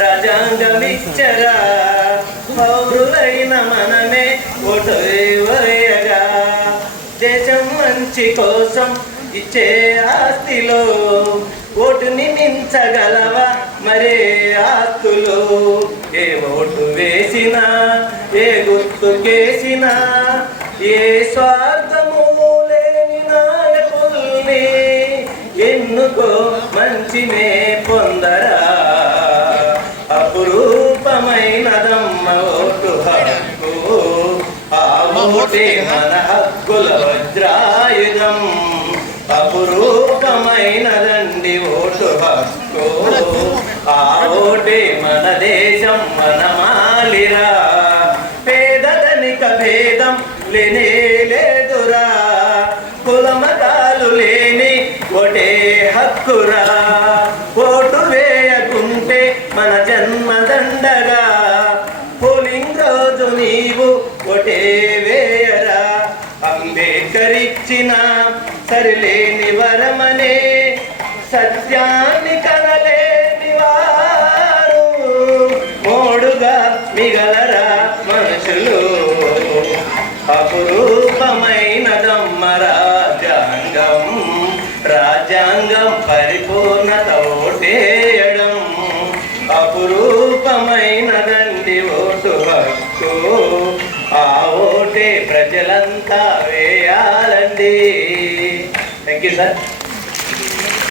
రాజ్యాంగమిచ్చగా పౌరులైన మనమే ఓటు వేయగా దేశం మంచి కోసం ఇచ్చే ఆస్తిలో ఓటుని మించగలవా మరే ఆస్తులు ఏ ఓటు వేసినా ఏ గుర్తుకేసినా ఏ స్వార్థము లేని నాయకుల్ని ఎన్నుకో మంచినే పొందరా అపురూపమైనదమ్మ ఓటు హక్కు ఆ ఓటే మన హక్కుల వజ్రాయుధం అపురూపమైనదండి ఓటు హక్కు ఆ ఓటే మన దేశం మన మాలిరా పేదధనిక భేదం లేనే లేదురా కులమతాలు లేని ఓటే హక్కురా ఓటు వేయకుంటే మన జన్మదండగా పోలింగ్ రోజు నీవు ఓటే వేయరా అంబేద్కర్ ఇచ్చిన సరిలేని వరమనే సత్యాన్ని కనలేని వారు మోడుగా మిగలరా మనుషులు అపురూపమైనదమ్మ రాజ్యాంగం రాజ్యాంగం పరిపూర్ణత ఓటేయడం అపురూపమైనదండి ఓటు హక్కు ఆ ఓటే ప్రజలంతా వేయాలండి. Thank you sir.